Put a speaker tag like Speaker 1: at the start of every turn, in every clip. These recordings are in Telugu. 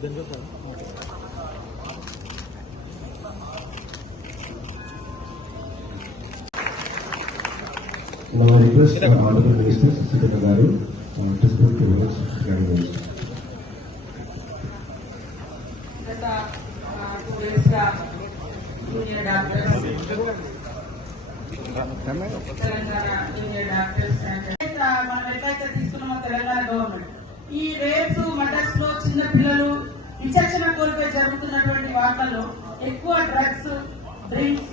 Speaker 1: Now I request uh, Honorable Minister Sasita Garu uh, to speak to us regarding this.
Speaker 2: గత టూ డేస్గా జూనియర్ డాక్టర్స్ తెలంగాణ జూనియర్ ఎట్లయితే తీసుకున్నామో తెలంగాణ గవర్నమెంట్ ఈ రేప్స్ మర్డర్స్లో చిన్న పిల్లలు కోల్పోయి జరుగుతున్నటువంటి వార్తల్లో ఎక్కువ డ్రగ్స్ డ్రింక్స్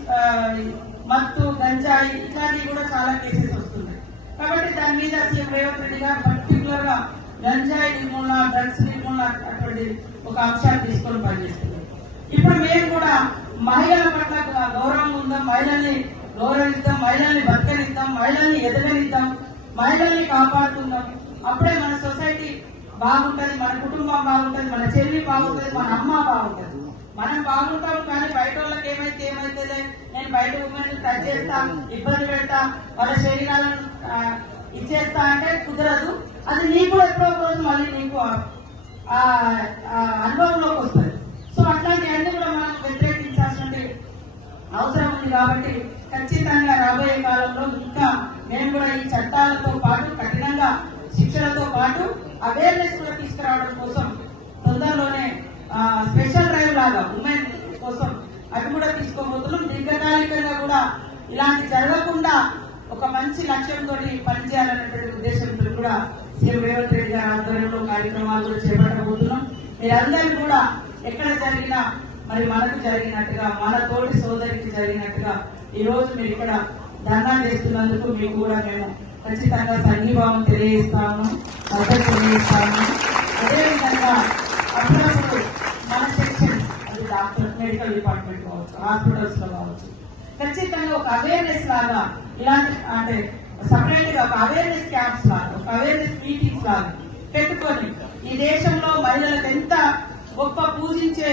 Speaker 2: మత్తు గంజాయి ఇట్లాంటివి కూడా చాలా కేసెస్ వస్తున్నాయి. కాబట్టి దాని మీద సీఎం రేవంత్ రెడ్డి గారు పర్టికులర్గా గంజాయి నిర్మూలన డ్రగ్స్ నిర్మూలన అటువంటి ఒక అంశాన్ని తీసుకొని పనిచేస్తున్నారు. ఇప్పుడు మేము కూడా మహిళల పట్ల గౌరవం ఉందాం మహిళల్ని గౌరవిద్దాం మహిళల్ని బతకనిద్దాం మహిళల్ని ఎదగనిద్దాం మహిళల్ని కాపాడుతుందాం అప్పుడే మన సొసైటీ బాగుంటది మన కుటుంబం బాగుంటది మన చెల్లి బాగుంటది మన అమ్మ బాగుంటది. మనం బాగుంటాం కానీ బయట వాళ్ళకి ఏమైతే ఏమైతే నేను బయట ఉమెన్ టచ్ చేస్తా ఇబ్బంది పెడతా వాళ్ళ శరీరాలను ఇచ్చేస్తా అంటే కుదరదు. అది నీకు కూడా ఎప్పుడో ఒక రోజు మళ్ళీ నీకు ఆ- అనుభవంలోకి వస్తుంది. సో అట్లాంటివన్నీ కూడా మనం వ్యతిరేకించాల్సినటువంటి అవసరం ఉంది కాబట్టి ఖచ్చితంగా రాబోయే కాలంలో ఇంకా మేము కూడా ఈ చట్టాలతో పాటు కఠినంగా శిక్షలతో పాటు అవేర్నెస్ కూడా తీసుకురావడం కోసం తొందరలోనే స్పెషల్ డ్రైవ్ లాగా ఉమెన్ కోసం అది కూడా తీసుకోబోతున్నాం. దీర్ఘకాలికంగా కూడా ఇలాంటి జరగకుండా ఒక మంచి లక్ష్యంతో పనిచేయాలనేటువంటి ఉద్దేశంతో కూడా సీఎం రేవంత్ రెడ్డి గారి ఆధ్వర్యంలో కార్యక్రమాలు కూడా చేపట్టబోతున్నాం. మీరందరూ కూడా ఎక్కడ జరిగినా మరి మనకు జరిగినట్టుగా మన తోటి సోదరికి జరిగినట్టుగా ఈ రోజు మీరు ఇక్కడ ధర్నా చేస్తున్నందుకు మీకు కూడా మేము ఖచ్చితంగా సంఘీభావం తెలియజేస్తాము మద్దతు తెలియజేస్తాము అదేవిధంగా అప్పుడప్పుడు మన సెక్షన్ అది డాక్టర్ మెడికల్ డిపార్ట్మెంట్ కావచ్చు హాస్పిటల్స్ కావచ్చు ఖచ్చితంగా ఒక అవేర్నెస్ లాగా ఇలాంటి అంటే సపరేట్గా ఒక అవేర్నెస్ క్యాంప్స్ లాగా ఒక అవేర్నెస్ మీటింగ్స్ లాగా పెట్టుకొని ఈ దేశంలో మహిళలకు ఎంత గొప్ప పూజించే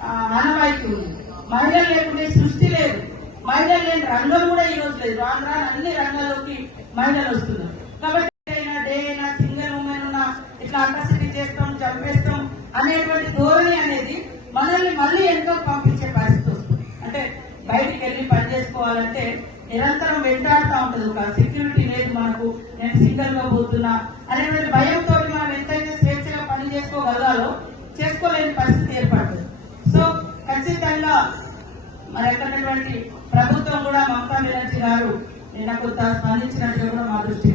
Speaker 2: ఆ, ఆనవాయితీ ఉంది. మహిళలు లేకుంటే సృష్టి లేదు. మహిళలు లేని రంగం కూడా ఈ రోజు లేదు. రాను రాను అన్ని రంగాల్లోకి మహిళలు వస్తున్నారు. కాబట్టి ఇట్లా అంటసిరి చేస్తాం చంపేస్తాం అనేటువంటి ధోరణి అనేది మనల్ని మళ్ళీ ఎంతో పంపించే పరిస్థితి వస్తుంది. అంటే బయటికి వెళ్ళి పని చేసుకోవాలంటే నిరంతరం వెంటాడుతూ ఉంటుంది. ఒక సెక్యూరిటీ లేదు మనకు. నేను సింగిల్గా పోతున్నా అనేటువంటి భయంతో మనం ఎంతైతే స్వేచ్ఛగా పని చేసుకోగలగాలో చేసుకోలేని పరిస్థితి ఏర్పడుతుంది. సో ఖచ్చితంగా మరి ఎక్కడటువంటి ప్రభుత్వం కూడా మమతా బెనర్జీ గారు నిన్న కొంత స్పందించినట్టు కూడా మా దృష్టి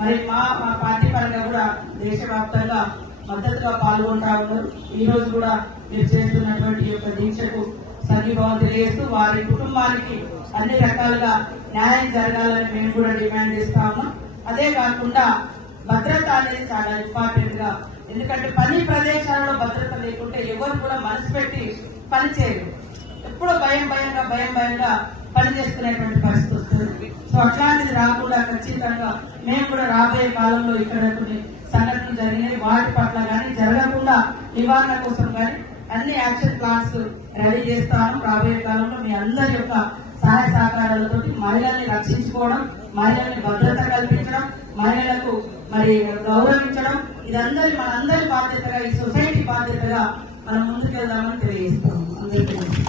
Speaker 2: మరి మా మా పార్టీ పరంగా కూడా దేశవ్యాప్తంగా మద్దతుగా పాల్గొంటా ఉన్నారు. ఈ రోజు కూడా మీరు చేస్తున్నటువంటి యొక్క దీక్షకు సంఘీభావం తెలియజేస్తూ వారి కుటుంబానికి అన్ని రకాలుగా న్యాయం జరగాలని మేము కూడా డిమాండ్ చేస్తా ఉన్నాం. అదే కాకుండా భద్రత అనేది చాలా ఇంపార్టెంట్గా ఎందుకంటే పని ప్రదేశాలలో భద్రత లేకుంటే ఎవరు కూడా మనసు పెట్టి పనిచేయరు ఎప్పుడు భయం భయంగా భయం భయంగా పనిచేసుకునేటువంటి పరిస్థితి వస్తుంది. సో అట్లాంటిది రాకుండా ఖచ్చితంగా మేము కూడా రాబోయే కాలంలో ఇక్కడ కొన్ని సంఘటనలు జరిగినాయి. వాటి పట్ల కానీ జరగకుండా నివారణ కోసం కానీ అన్ని యాక్షన్ ప్లాన్స్ రెడీ చేస్తాను. రాబోయే కాలంలో మీ అందరి యొక్క సహాయ సహకారాలతో మహిళల్ని రక్షించుకోవడం మహిళల్ని భద్రత కల్పించడం మహిళలకు మరి గౌరవించడం ఇదందరి మనందరి బాధ్యతగా ఈ సొసైటీ బాధ్యతగా మనం ముందుకెళ్దామని తెలియజేస్తాము అందరికీ